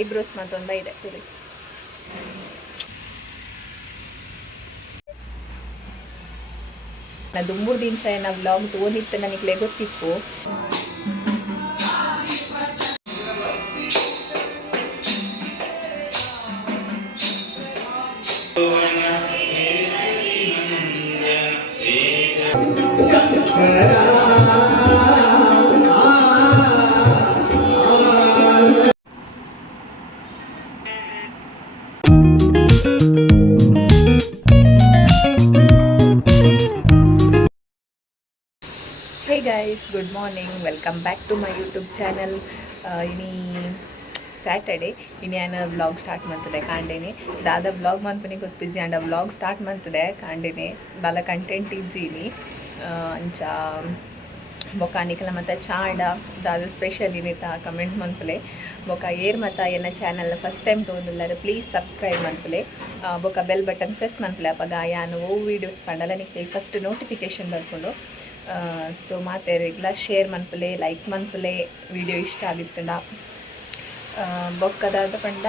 Eyebrows ಮತ್ತೊಂದ ಇದೆ. ಸರಿ ನಾ ದುಂಬುರ್ ದಿಂಚ ಏನ ವ್ಲಾಗ್ ತೋನಿತ್ತು ನನಗೆ ಗೊತ್ತಿತ್ತು. Hey guys good morning welcome back to my YouTube channel ಇನಿ ಸ್ಯಾಟರ್ಡೆ ಇನಿ ನಾನು ವ್ಲಾಗ್ ಸ್ಟಾರ್ಟ್ ಮಾಡ್ತದೆ ಕಾಂಡೇನೆ ದಾದ ವ್ಲಾಗ್ ಮನ್ಪನಿ ಗೊತ್ತು ಬಿಸಿ ಆಂಡ ವ್ಲಾಗ್ ಸ್ಟಾರ್ಟ್ ಮಾಡ್ತದೆ ಕಾಂಡೇನೆ ಬಾಲ ಕಂಟೆಂಟ್ ಇದ್ದೀನಿ ಅಂಚ ಬೊಕ್ಕಾನಿಕಲ ಮತ್ತು ಚಾಡ ದಾದ ಸ್ಪೆಷಲ್ ಇನ್ನಿತ ಕಮೆಂಟ್ ಮನ್ಪಲೆ ಬೊಕ್ಕ ಏರ್ ಮತ್ತು ಎನ್ನ ಚಾನಲ್ ಫಸ್ಟ್ ಟೈಮ್ ತೊಗೊಂಡಿಲ್ಲರೆ ಪ್ಲೀಸ್ ಸಬ್ಸ್ಕ್ರೈಬ್ ಮನ್ಪಲೆ ಬೊಕ್ಕ ಬೆಲ್ ಬಟನ್ ಪ್ರೆಸ್ ಮನ್ಪಲೆ ಅಪ್ಪಗ ಯಾನು ಓ ವೀಡಿಯೋಸ್ ಪಂಡಲ ನಿಕ್ಲೆ ಫಸ್ಟ್ ನೋಟಿಫಿಕೇಶನ್ ಬರ್ಕೊಂಡು. ಸೊ ಮತ್ತೆ ರೆಗ್ಯುಲರ್ ಶೇರ್ ಮನ್ಪುಲೆ ಲೈಕ್ ಮನ್ಪುಲೆ ವಿಡಿಯೋ ಇಷ್ಟ ಆಗಿತ್ತಂಡ ಬೊಕ್ಕದಾದ ಪಂಡ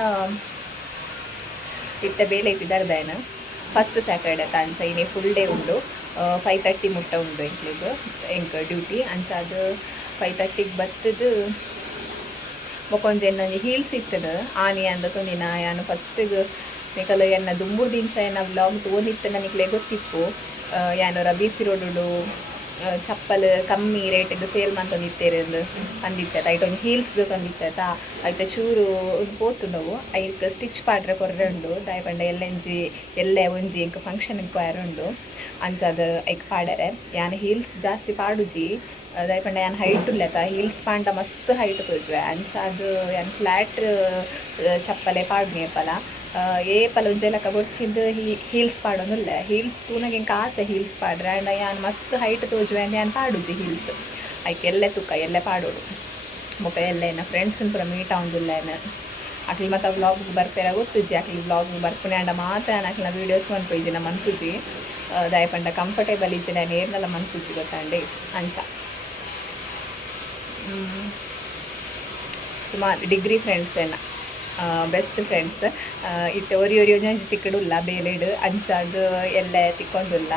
ಇತ್ತ ಬೇಲೆ ಇತ್ತಿದ್ದಾರ್ದಾಯನ ಫಸ್ಟ್ ಸ್ಯಾಟರ್ಡೆ ಅಂಚ ಇನಿ ಫುಲ್ ಡೇ ಉಂಡು. ಫೈವ್ ತರ್ಟಿ ಮುಟ್ಟ ಉಂಡು ಎಂಕ್ಲಿಗೆ ಎಂಕ್ ಡ್ಯೂಟಿ ಅಂಚ ಅದು ಫೈವ್ ತರ್ಟಿಗೆ ಬತ್ತದು ಬೊಕೊಂಜಿ ಎನ್ನೊಂಜಿ ಹೀಲ್ಸ್ ಇತ್ತದ. ಆನಿ ಅಂದ ತೊಂದಿನ ಯಾನು ಫಸ್ಟಿಗೆ ನಿಕಲ ಎನ್ನ ದುಂಬುರ್ ದಿನ್ಸ ಎನ್ನ ವ್ಲಾಗ್ ತೋನಿತ್ತೆ ನನಗೆ ಗೊತ್ತಿತ್ತು. ಆ, ಯಾನು ರಬೀಸಿ ರೋಡು ಚಪ್ಪಲ್ ಕಮ್ಮಿ ರೇಟಿಗೆ ಸೇಲ್ ಮಂತೊಂದಿತ್ತೇರೆ ಅಂದಿತ್ತ ಐಟೊಂದು ಹೀಲ್ಸ್ದು ತಂದಿತ್ತ ಐತ ಚೂರು ಒಂದು ಪೋತುಂಡವು ಐಕ್ ಸ್ಟಿಚ್ ಪಾಡ್ರೆ ಕೊರ್ರೆ ಉಂಡು. ದಾಯಪಂಡ ಎಲ್ಲೆಂಜಿ ಎಲ್ಲೆ ಒಂಜಿ ಇಂಕ ಫಂಕ್ಷನ್ಗೆ ಉಂಡು. ಅಂಚದ ಐಕ್ ಪಾಡರೆ. ಯಾನ್ ಹೀಲ್ಸ್ ಜಾಸ್ತಿ ಪಾಡುಜಿ ದಾಯಪಂಡ ಯಾನ್ ಹೈಟ್ ಉಲ್ಲತ ಹೀಲ್ಸ್ ಪಾಂಡ ಮಸ್ತ್ ಹೈಟ್ ತೋಜುವೆ. ಅಂಚ ಅದು ಯಾನ್ ಫ್ಲ್ಯಾಟ್ ಚಪ್ಪಲೆ ಪಾಡ್ನಿಯಪ್ಪಲ ಏ ಪಲ ಉಂಜೆಲಕ ಗೊಚ್ಚಿದ್ದು ಹೀ ಹೀಲ್ಸ್ ಪಾಡೋನುಲ್ಲ. ಹೀಲ್ಸ್ ತೂನಗೆ ಇಂಕ ಆಸೆ ಹೀಲ್ಸ್ ಪಾಡ್ರೆ ಆಂಡ ಯಾನ್ ಮಸ್ತ್ ಹೈಟ್ ತೋಜುವೆ ಅಂದ್ ಯಾನ್ ಪಾಡುಜಿ ಹೀಲ್ಸ್ ಐಕೆ ಎಲ್ಲೆ ತುಕ್ಕ ಎಲ್ಲೆ ಪಾಡೋಡು. ಮುಖ ಎಲ್ಲೇನ ಫ್ರೆಂಡ್ಸನ್ ಪೂರ ಮೀಟ್ ಆਉਂದಿಲ್ಲೇನ ಅಕ್ಲಿ ಮತ್ತೆ ವ್ಲಾಗ್ ಬರ್ಪೇರ ಗೊತ್ತುಜಿ ಅಕ್ಲಿ ಗೆ ಬರ್ಪುನೆ ಅಂಡ ಮಾತ್ರ ಅಕ್ಲಿನ ವೀಡಿಯೋಸ್ ಮನ್ಪೊಯ್ದಿನ ಮನ್ಪುಜಿ ದಯಪಂಡ ಕಂಫರ್ಟೇಬಲ್ ಇಜ್ಜಿ ನಾನು ಏರ್ನಲ್ಲ ಮನ್ಪುಜಿ ಗೊತ್ತಾಂಡಿ ಅಂಚ. ಸುಮಾರು ಡಿಗ್ರಿ ಫ್ರೆಂಡ್ಸ್ ಏನ. ಬೆಸ್ಟ್ ಫ್ರೆಂಡ್ಸ್ ಇಟ್ಟು ಒರಿ ಒರಿ ಒಂಜಿ ತಿಕ್ಕಡುಲ್ಲ ಬೇಲೆಡು ಅಂಚಾದು ಎಲ್ಲ ತಿಕ್ಕೊಂದುಲ್ಲ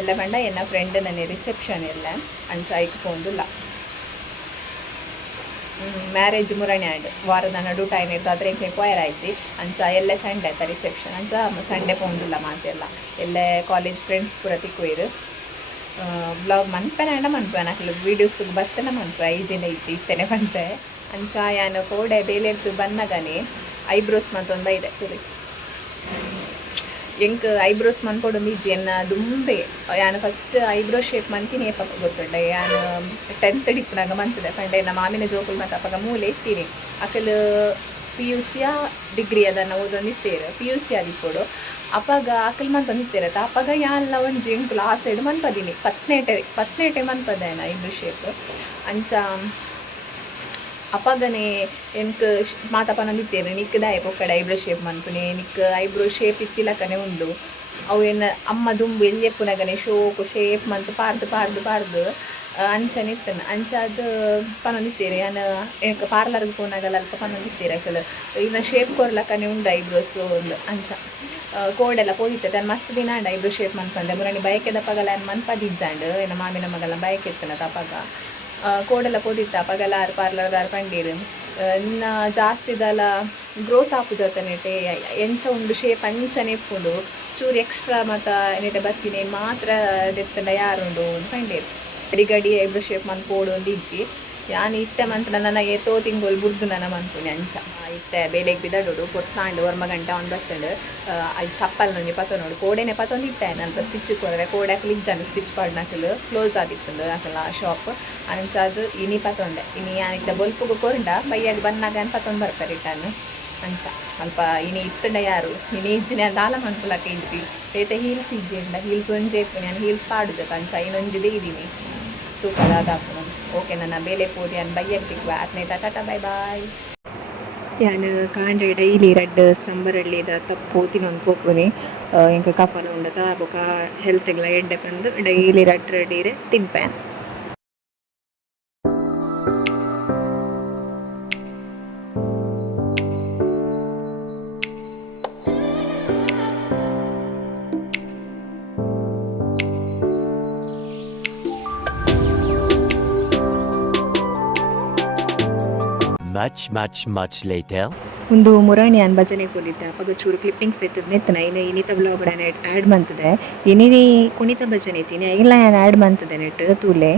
ಎಲ್ಲ ಬಂಡ ಎನ್ನ ಫ್ರೆಂಡ್ ನನಗೆ ರಿಸೆಪ್ಷನ್ ಎಲ್ಲ ಅಂಚ ಐಕ್ ಪೋಂದುಲ್ಲ ಮ್ಯಾರೇಜ್ ಮುರಣೆ ಆಂಡ್, ವಾರದ ನಡು ಟೈಮ್ ಇರ್ತದೆ ಅದ್ರ ಹಿಂಗೆ ಕೊಯರ್ ಆಯ್ತು. ಅಂಚ ಎಲ್ಲ ಸಂಡೆ ಆಯ್ತಾ ರಿಸೆಪ್ಷನ್ ಅಂಚ ಸಂಡೆ ಪೋಂದುಲ್ಲ ಮಾತೆಲ್ಲ. ಎಲ್ಲ ಕಾಲೇಜ್ ಫ್ರೆಂಡ್ಸ್ ಪೂರ ತಿಕ್ಕೋಯ್ರು ಬ್ಲಾಗ್ ಮನ್ಪೆನ ಅಂಡ ಮನ್ಪೆ ನಾಕಲು ವೀಡಿಯೋಸ್ ಬತ್ತನ ಮನ್ಪೆ ಐಜಿನ ಇಜ್ಜಿ ಇತ್ತೇನೆ ಬಂತೆ ಅಂಚ ಯಾನು ಕೋಡೆ ಬೇಲೆರ್ದು ಬನ್ನಗನೆ ಐಬ್ರೋಸ್ ಮತ್ತೊಂದ ಇದೆ ಸರಿ ಎಂಕ್ ಐಬ್ರೋಸ್ ಮನ್ಪೊಡು ಇಜ್ಜಿ ಎನ್ನ ದುಂಬೆ ಯಾನು ಫಸ್ಟ್ ಐಬ್ರೋ ಶೇಪ್ ಮನ್ತೀನಿ ಏಪ ಗೊತ್ತುಂಡೆ ಯಾನು ಟೆಂತ್ ಡಿಪ್ಪನಾಗ ಮಂತದೆ ಪಂಡೆ ನಮ್ಮ ಮಾಮಿನ ಜೋಕುಲ್ ಮತ್ತು ಅಪ್ಪಾಗ ಮೂಲೆ ಇತ್ತೀನಿ ಅಕಲ್ ಪಿ ಯು ಸಿಯ ಡಿಗ್ರಿ ಅದನ್ನು ಓದೊಂದಿತ್ತೇರು ಪಿ ಯು ಸಿ ಆದಿಪ್ಪೋಡು ಅಪ್ಪಗ ಮನ್ ಮಂತೊಂದಿತ್ತೇರ ಅಪ್ಪಗ ಯಾಲ್ಲ ಒಂಜಿ ಎಂಕ್ ಆ ಸೈಡ್ ಮನ್ಪದೀನಿ ಪತ್ನೇಟೆ ಪತ್ನೇಟೆ ಮನ್ಪದೇನ ಇಬ್ರು ಶೇಪ್ ಅಂಚ ಅಪ್ಪಗನೆ ಎನ್ಕ್ ಮಾತಪ್ಪನಂದಿತ್ತೇನೆ ನಿಕ್ ದಾಯ ಕಡೆ ಐಬ್ರೋ ಶೇಪ್ ಮನ್ಪುನೆ ನಿಕ್ ಐಬ್ರೋ ಶೇಪ್ ಇತ್ತಿಲಕನೆ ಉಂಡು. ಅವು ಏನು ಅಮ್ಮ ದುಂಬು ಎಲ್ಯಪ್ಪುನಗನೆ ಶೋಕು ಶೇಪ್ ಮಂತ್ ಪಾರ್ದು ಪಾರ್ದು ಪಾರ್ದು. ಅಂಚನೆ ಅಂಚ ಅಂಚಾದ ಪನೊಂದಿತ್ತೇರೆ ಯಾನ ಏನಕ್ಕೆ ಪಾರ್ಲರ್ಗೆ ಪೋನಾಗಲ್ಲ ಅಲ್ಪ ಪನೊಂದಿತ್ತೇರೆ ಅಕಲ್ ಇನ್ನ ಶೇಪ್ ಕೊರ್ಲಕನೆ ಉಂಡು ಐಬ್ರೋಸ್ ಒಂದು ಅಂಚ ಕೋಡೆಲ್ಲ ಪೋದಿತ್ತೆ ತನ್ನ ಮಸ್ತ್ ದಿನ ಅಂಡ ಐಬ್ರೋ ಶೇಪ್ ಮನ್ಪಂದೆ ಮುರಣಿ ಬಯಕೆದ ಪಗಲ ಮನ್ಪದಿಜ್ಜಾಂಡ್ ಎನ್ನ ಮಾಮಿನ ಮಗಲ ಬಯಕೆ ಇರ್ತನ ತಪಗ ಕೋಡೆಲ್ಲ ಪೋದಿತ್ತ ಪಗಲ ಆರು ಪಾರ್ಲರ್ ಆರು ಪಂಡೀರು ಇನ್ನ ಜಾಸ್ತಿ ದಲ ಗ್ರೋತ್ ಆಪು ಜೊತೆ ಎಂಚ ಉಂಡು ಶೇಪ್ ಅಂಚನೆ ಇಪ್ಪುಂಡು ಚೂರು ಎಕ್ಸ್ಟ್ರಾ ಮತ್ತ ನೆಟೆ ಬರ್ತೀನಿ ಮಾತ್ರ ದೆತ್ತಂಡ ಯಾರುಂಡು ಪಂಡೀರು ಗಡಿ ಗಡಿ ಐಬ್ರೋ ಶೇಪ್ ಮನ್ ಪೋಡು ಒಂದು ಇಜ್ಜಿ ಯಾನ್ ಇತ್ತೆ ಮಂತ್ ನನ್ನ ಏತೋ ತಿಂಗಳು ಬುರ್ದು ನನ್ನ ಮಂತು ಅಂಚ. ಇತ್ತೆ ಬೇಲೆಗ್ ಬಿದಡುಡು ಪೊತ್ತಾಂಡು ಒರ್ಮ ಗಂಟ ಒಂದು ಬರ್ತಂಡು ಅಲ್ಲಿ ಚಪ್ಪಲ್ ನಂಗೆ ಪತ್ತ ನೋಡು ಕೋಡೆನೆ ಪತೊಂದು ಇತ್ತೆ ನಂತರ ಸ್ಟಿಚ್ ಕೊಡ್ರೆ ಕೋಡೆ ಕ್ಲಿಕ್ ಜನ ಸ್ಟಿಚ್ ಪಾಡ್ನಾಕಲು ಕ್ಲೋಸ್ ಆಗಿತ್ತು ಅಕಲ ಆ ಶಾಪ್ ಅಂಚ ಅದು ಇನಿ ಪತೊಂಡೆ. ಇನಿ ಯಾನಿದ್ದ ಬೊಲ್ಪುಗು ಕೊರ್ಂಡ ಬೈಯಾಗಿ ಬಂದಾಗ ಪತ್ತೊಂದು ಬರ್ತಾರೆ ರಿಟರ್ನ್ ಅಂಚ. ಅಲ್ಪ ಇನಿ ಇತ್ತಂಡ ಯಾರು? ಇನಿ ಇಜ್ಜಿನ ದಾಲ ಮನ್ಪುಲಕ ಇಜ್ಜಿ. ಏತೆ ಹೀಲ್ಸ್ ಇಜ್ಜಿ ಅಂಡ ಹೀಲ್ಸ್ ಒಂಜೆ ಇಪ್ಪು ನಾನು ಹೀಲ್ಸ್ ಪಾಡುದು ಅಂಚ. ಇನ್ನೊಂಜಿದೆ ಇದೀನಿ. ಅದಾಪು ಓಕೆ ನನ್ನ ಬೇಲೆ ಪೋದಿ ಅನ್ ಬೈಯಕ್ ತಿಕ್ವ ಆತ್ನೇ ಟಾಟಾ ಬೈ ಬಾಯ್ ഞാൻ ಕಾಂಡೆ ಡೈಲಿ ರಡ್ಡ್ ಸಂಬರಳ್ಳಿದ ತಪ್ಪು ತಿನ್ನೊಂದು ಪೋಪುನಿ ಇಂಕ ಉಂಡ ಉಂಡದ ಬೊಕ ಹೆಲ್ತ್ಗೆಲ್ಲ ಎಡ್ಡೆ ಬಂದು, ಡೈಲಿ ರಡ್ಡ್ ರಡೀರೆ ತಿನ್ಪೇನ್ Much, much, much later. ಒಂದು ಮುರಾಣಿ ಅನ್ ಭಜನೆ ಕೂದಿದ್ದೆ. ಅವಾಗ ಚೂರು ಕ್ಲಿಪ್ಪಿಂಗ್ಸ್ ತೆತ್ತದ ನೆತ್ತನ ಇನ್ನು ಇನಿತ ಬ್ಲಾಗ್ ನೆಟ್ ಆ್ಯಡ್ ಮಂತದೆ ಇನ್ನಿನಿ ಕುಣಿತ ಭಜನೆ ಐತೀನಿ ಇಲ್ಲ ನಾನು ಆ್ಯಡ್ ಮಂತದೆ ನೆಟ್ ತೂಲೆ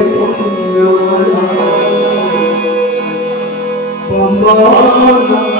পুণ্যমালা পম্বানা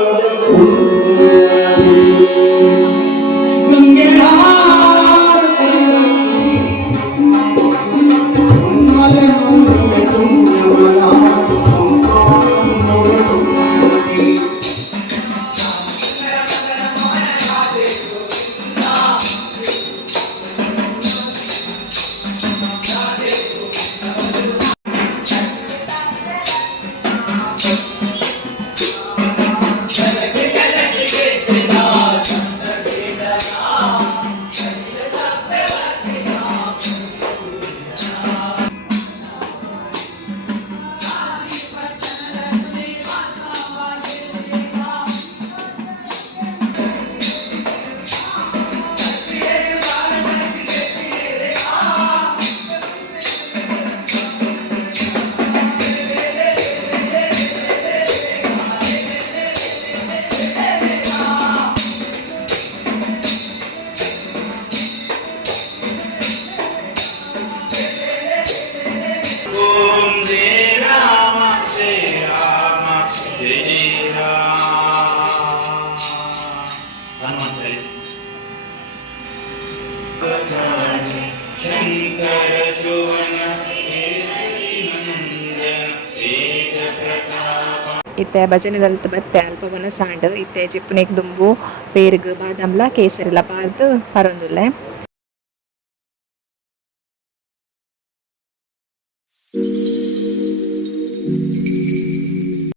ಪ್ರತಾಪ ಭಜನೆ ದಲ್ತ ಬತ್ತೆ ಅಲ್ಪವನ ಸಾಂಡ್ ಇತ್ತೆ ಜಿಪ್ಪುನೆಗ್ ದುಂಬು ಪೇರ್ಗ್ ಬಾದಾಮ್ಲ ಕೇಸರಿಲ ಪಾರ್ದು ಪರೊಂದುಲ್ಲೆ.